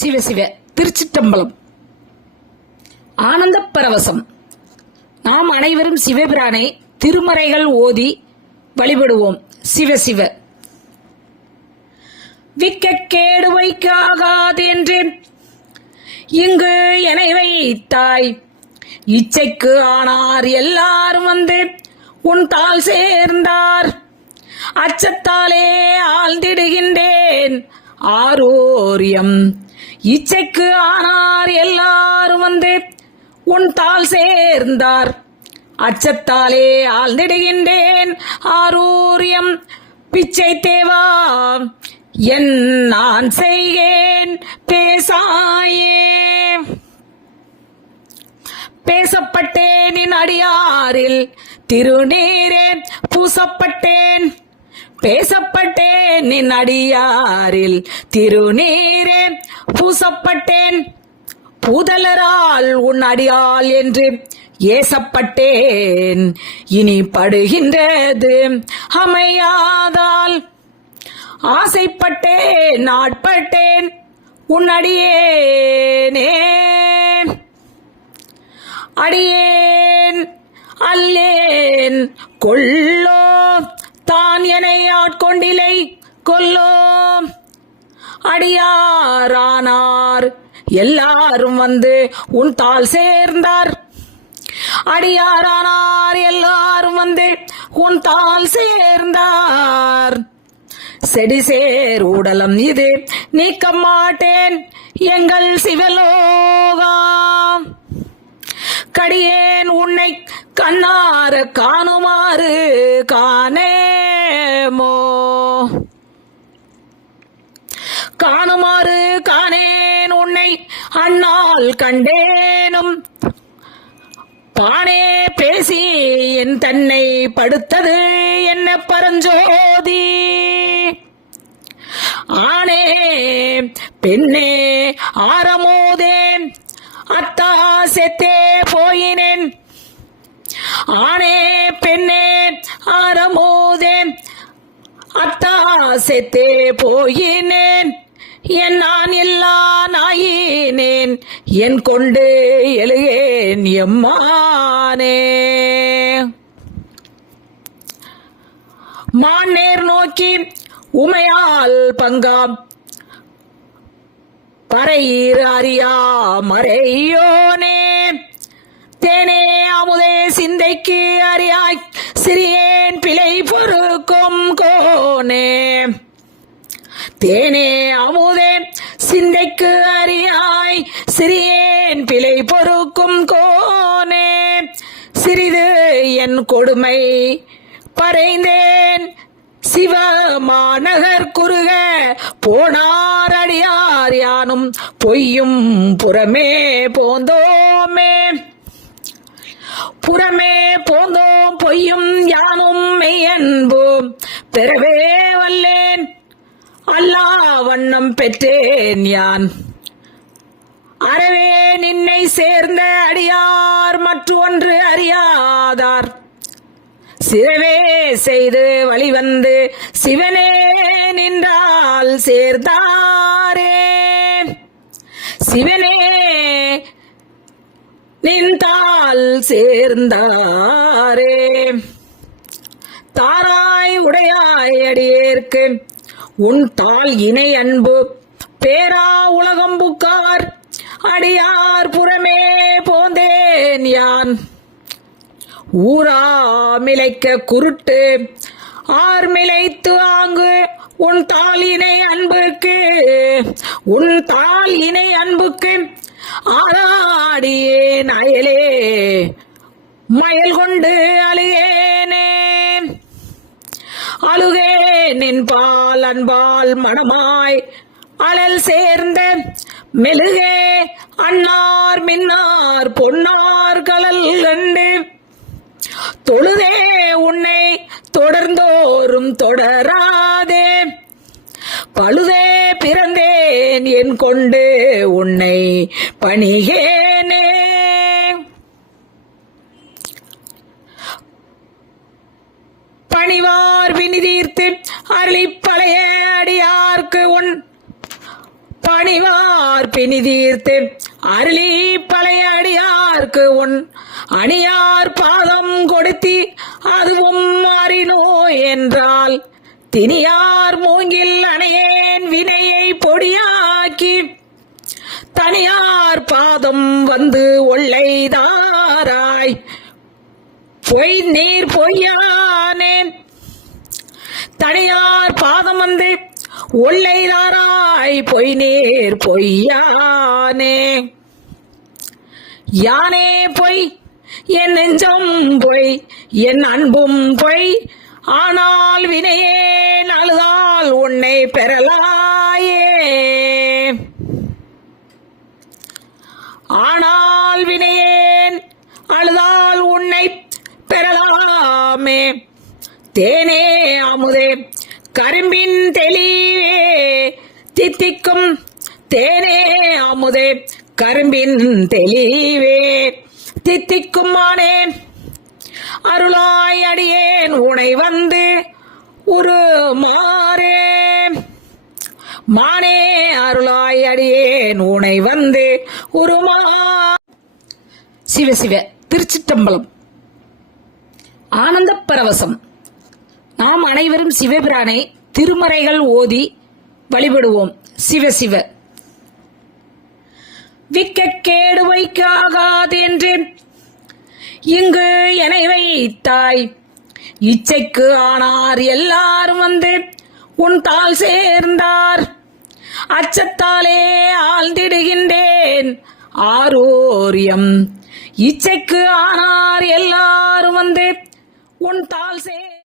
சிவ சிவ. திருச்சிற்றம்பலம். ஆனந்த பரவசம். நாம் அனைவரும் சிவபிரானை திருமறைகள் ஓதி வழிபடுவோம். சிவ சிவ. விக்கேடு வைக்காகாதென்று இங்கு எனை வைத்தாய், இச்சைக்கு ஆனார் எல்லாரும் வந்து உன் தாள் சேர்ந்தார், அச்சத்தாலே ஆழ்ந்திடுகின்றேன் ஆரோரியம், இச்சைக்கு ஆனார் எல்லாரும் வந்து உன் தாள் சேர்ந்தார், அச்சத்தாலே ஆழ்ந்திடுகின்றேன் ஆரோரியம், பிச்சை தேவா என் நான் செய்கேன் பேசாயே, பேசப்பட்டேன் என் அடியாரில் திருநீரே பூசப்பட்டேன், பேசப்பட்டேன் நின் அடியாரில் திருநீரே பூசப்பட்டேன், பூதலரால் உன் அடியாள் என்று ஏசப்பட்டேன், இனி படுகின்றது அமையாதால் ஆசைப்பட்டேன் நாட்பட்டேன் உன் அடியேனே, அடியேன் அல்லேன் கொல்லோ தான் என்னை ஆட்கொண்டிலை கொல்லோ, அடியாரானார் எல்லாரும் வந்து உன் தாள் சேர்ந்தார், அடியாரானார் எல்லாரும் வந்து உன் தாள் சேர்ந்தார், செடி சேர் உடலம் இது நீக்க மாட்டேன் எங்கள் சிவலோகா, கடியேன் உன்னை கண்ணார காணுமாறு காணேமோ, காணுமாறு காணேன் உன்னை அண்ணால் கண்டேனும், பானே பேசி என் தன்னை படுத்தது என்ன பரஞ்சோதி, ஆனே பெண்ணே ஆரமோதே அத்தா செத்தே போயினேன், ஆனே பெண்ணே ஆரமோதே அத்தா செத்தே போயினேன், என் நான் எல்லா நாயினேன் என் கொண்டு எழுகேன் எம்மானே, மான்னேர் நோக்கி உமையால் பங்காம் பறையீர் அறியா மறையோனே, தேனே அமுதே சிந்தைக்கு அறியாய் சிறியேன் பிழை பொறுக்கும் கோனே, தேனே அமுதே சிந்தைக்கு அறியாய் சிறியேன் பிழை பொறுக்கும் கோனே, சிறிது என் கொடுமை பறைந்தேன் சிவமாநகர் குறுக போனார் அடியார் யானும் பொய்யும் புறமே போந்தோமே, புறமே போந்தோம் பொய்யும் யானும் மெய்யன்பு பெறவே வல்லேன், அல்லா வண்ணம் பெற்றேன் யான் அறவே நின்னை சேர்ந்த அடியார் மற்றொன்று அறியாதார், சிறவே செய்து வழிவந்து சிவனே நின்றால் சேர்ந்தாரே, சிவனே நின்றால் சேர்ந்தாரே, தாராய் உடையாய் அடியேற்கு உன் தாள் இணை அன்பு பேரா உலகம் புக்கார் அடியார் புறமே போந்தேன் யான், ஊரா மிளைக்க குருட்டு ஆர்மிளைத்து ஆங்கு உன் தாள் இணை அன்புக்கு, உன் தாள் இணை அன்புக்கு ஆராடியே அயலே மயல் கொண்டு அழுகேனே, அழுகே நின் பால் அன்பால் மனமாய் அழல் சேர்ந்த மெழுகே அன்னார் மின்னார் பொன்னார் கலல் கண்டு தொழுதே உன்னை தொடர்ந்தோறும் தொடராதே, பழுதே பிறந்தேன் என் கொண்டு உன்னை பணிகேனே, பணிவார் வினிதீர்த்து அருளிப்பழைய அடியார்க்கு உன் பணிவார் பிணி தீர்த்து அருளி பழையடியார்க்கு உன் அணியார் பாதம் கொடுத்தி அதுவும் மாறினோ என்றால் தினியார் மூங்கில் அணையேன் வினையை பொடியாக்கி தனியார் பாதம் வந்து ஒல்லைதாராய் பொய் நீர் பொய்யானேன் தனியார் பாதம் வந்து ஒல்லைதாராய் பொய் நீர் பொய்யானே யானே பொய் என் நெஞ்சம் பொய் என் அன்பும் பொய் ஆனால் வினையே அழுதால் உன்னை பெறலாயே ஆனால் வினையேன் அழுதால் உன்னை பெறலாமே தேனே அமுதே கரும்பின் தெளிவே தித்திக்கும் தேனே அமுதே கரும்பின் தெளிவே தித்திக்கும் மானே அருளாய் அடியேன் உனை வந்து ஒரு மாறே மானே அருளாய் அடியேன் உனை வந்து உருமா. சிவ சிவ. திருச்சிற்றம்பலம். ஆனந்த பரவசம். நாம் அனைவரும் சிவபிரானை திருமறைகள் ஓதி வழிபடுவோம். சிவ சிவ. விக்கேடு வைக்காகாது என்று இங்கு எனை வைத்தாய் இச்சைக்கு ஆனார் எல்லாரும் வந்து உன் தாள் சேர்ந்தார் அச்சத்தாலே ஆழ்ந்திடுகின்றேன் ஆரோரியம் இச்சைக்கு ஆனார் எல்லாரும் வந்து உன் தாள்